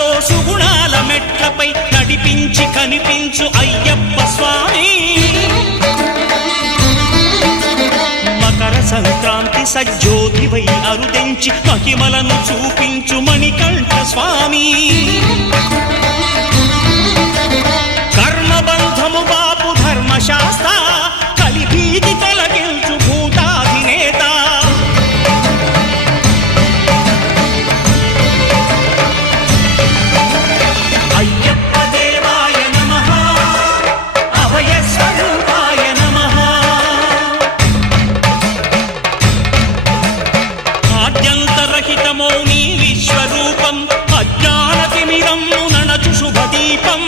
సుఖాలతో సుగుణాల మెట్లపై నడిపించి కనిపించు అయ్యప్ప స్వామి. మకర సంక్రాంతి సజ్జోతివై అరుదెంచి మహిమలను చూపించు మణికంఠ స్వామి. కర్మబంధము బాపు ధర్మశాస్త్ర కలిభీతి తొలగించు భూతాధినేత. అయ్యప్ప దేవాయ నమః, అభయ స్వరూపాయ నమః. ఆద్యంతరహితమో నీ విశ్వరూపం, అజ్ఞానతిమిరం నణచు శుభదీపం.